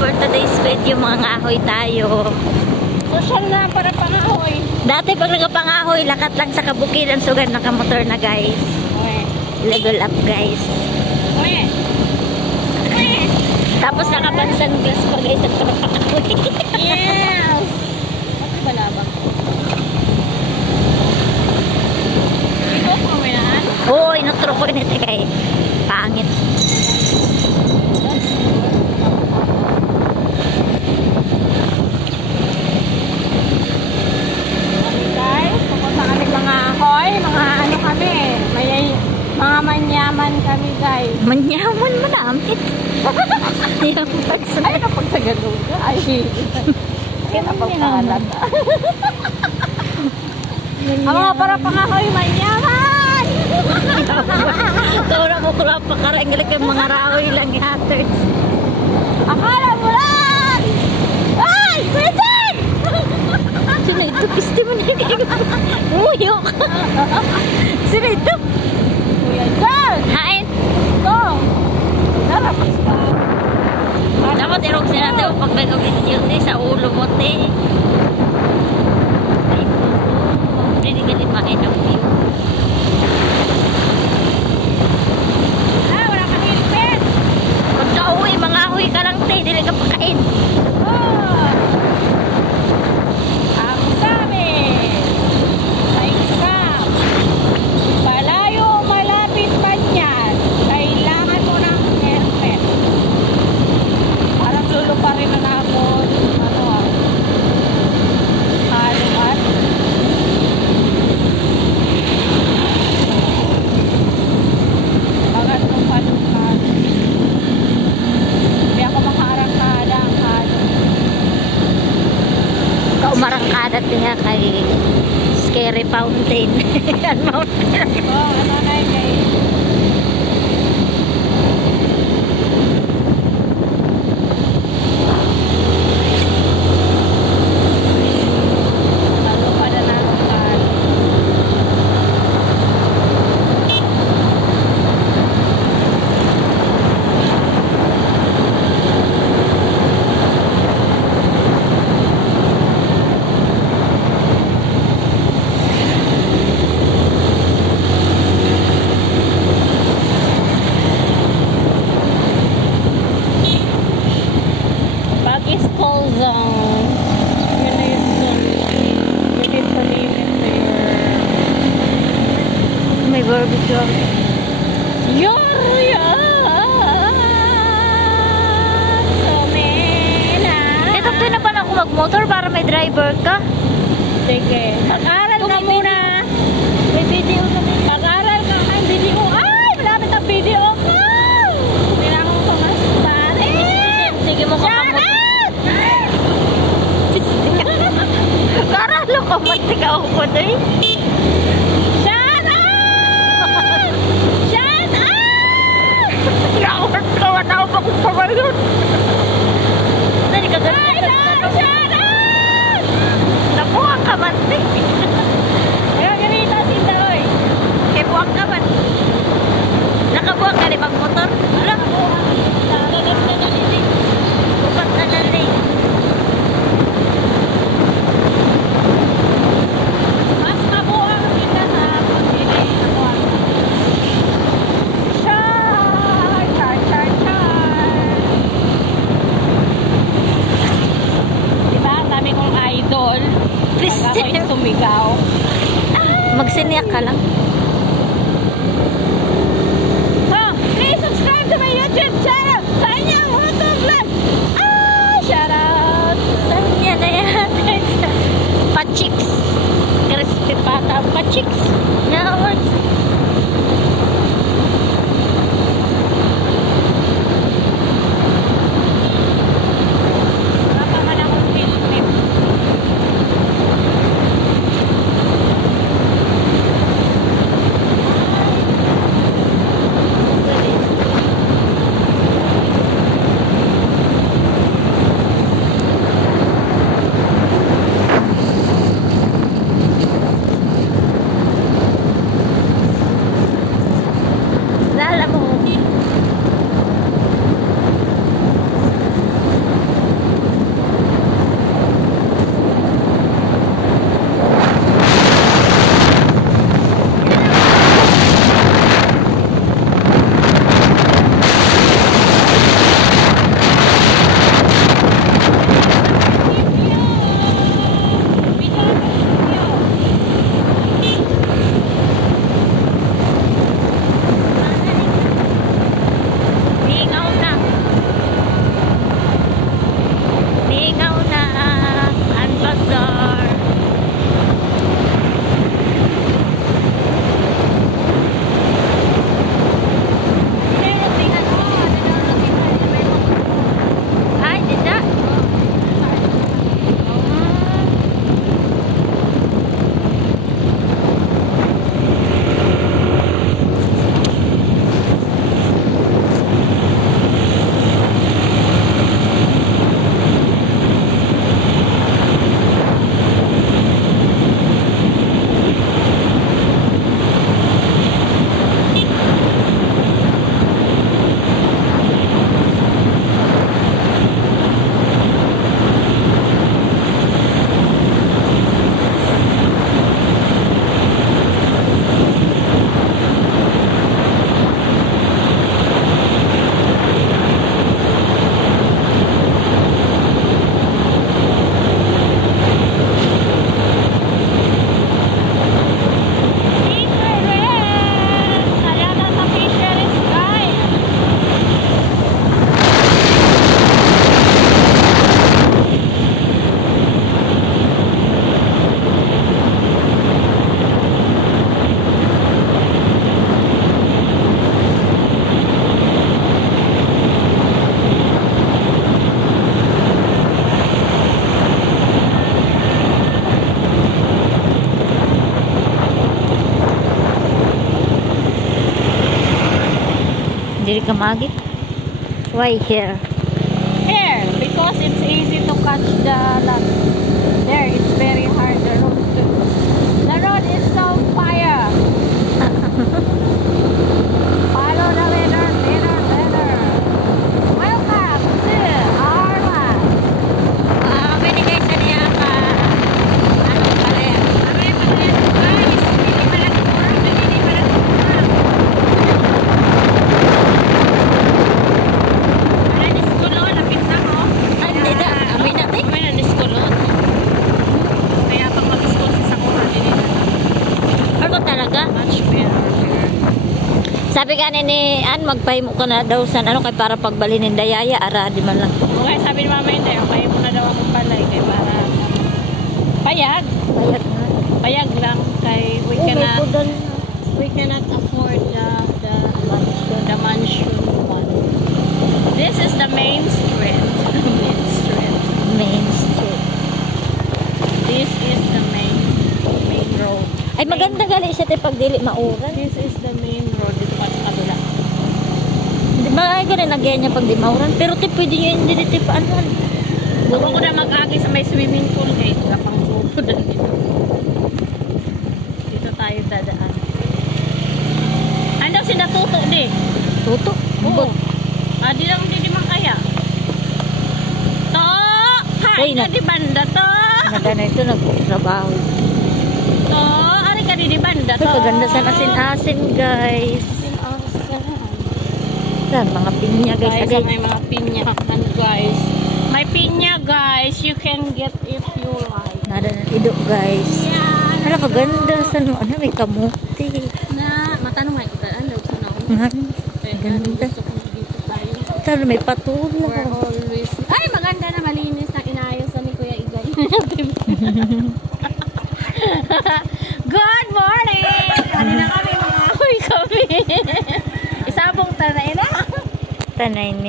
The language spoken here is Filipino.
for today's video, mga ngahoy tayo. Social na para pangahoy. Dati pag nagapangahoy, lakat lang sa kabukiran, sugan nakamotor na guys. Level up guys. Tapos nakapansang glass pa guys at panapangahoy. Yes! Bakit ba labang? Ikaw po may naan? Oo, inutro ko nito kay pangit. Mga manyaman kami guys. Manyaman manamit. Ay, kapag sa ganun ka. Ay, kinapagkalat. Ang mga para pangahoy manyaman! Tora mo kula pa karengalik yung mga raoy lang haters. Akala mo lang! Ay! Quentin! Sino ito? Piste mo na kayo. Umuyok. Sino ito? Hain. Go! Narapas ka. Dapat irog sila ito pag nag-video sa ulo mo te. Hindi ka din makin ng view. Wala kang hilpet! Pag nauwi, mga ahuy ka lang te. Dili ka pakain. Ang sabi sa exam, palayo malapit pa niyan, kailangan mo ng helmet. Parang lulo pa rin na ako. Haluan. Bagat ng palukan. Hindi ako makaarangkada ang halo. Kaumarangkada tiya kay Scary Fountain. Yan mountain. Oh, ano na yun kayo? Lalo pa na nalukan. Baggy's cold zone. You need to leave it there. May barbecue. Ito na pa na ako mag-motor para may driver ka. Sige. Mag-aral ka muna. May video kami. Mag-aral ka ang video. Ay! Malapit ang video ko! Hindi na akong kumastan. Sige mo kakamotor. Karalo ka, pati ka ako po doon. Shut up! Shut up! Nakakawan ako pagpapayon. Dali ka ganun. Shut up! Nabuhang ka man. Ayaw ganito sila, oy. Kaya buhang ka man. Nakabuhang ka rin mag-motor. Wala. Gagat na galit. Bukat na lali. Mas mabuhang sila sa pagpili. Char! Char! Char! Char! Diba? Ang dami kong idol. Please. Pag ako'y sumigaw. Magsiniyak ka lang. Oh, please subscribe! Gamagi. Why here? Here, because it's easy to catch the lot. There, it's very hard. The road is so fire. Follow the leader. Welcome to our land. Pwede guys, ano yan pa? Ano pala yan? Aray, pala guys. Hindi pala kumurang. Hindi pala kumurang. Wala niskulo. Lapit na ko. Ay, hindi na. Amin natin. May na niskulo. Kaya pag mag-school sa kumurang, hindi na. Ano talaga? Much better here. Sabi ka ni Ann, magpahimo ka na daw sa ano kay para pagbalhin ng dayaya, ara di man lang. Okay, sabi ni Mama Inday, okay mo na daw akong palay kay para payag. Bayad nga. Payag lang kay we cannot afford the mansion one. This is the main street. Main street. Main Street. This is the main road. Ay maganda gali siya tayo pag dili mauran. This is the main road dito pa sa kabila. Di ba ay ganun nagyan niya pag di mauran. Pero ti pwede nyo hindi dito pa ano. Huwag ko na mag-agi sa may swimming pool kay wala pang grupo dito. Dito tayo dadaan. Ano si Natuto di? Tuto. Oo. Di lang di man kaya. To! Uy, Hay ka di banda to! Nagana ito nagtrabaho. To! Ari ka di banda Ito to! kaganda sa asin-asin guys. Yan mga pinya guys. Guys, may mga pinya. Ano guys? May pinya guys. You can get if you like. Nada na idok guys. Yan! Hala kaganda sa ano may kamuti. Na, matanong may utaan daw sa naon. Ganda. Gusto ko dito tayo. Tara may patula. We're always... Ay, maganda na malinis na inayos ni Kuya Igay. Good morning! Kanina kami, mga akoy kami. Isabong tanay na. Tanay ni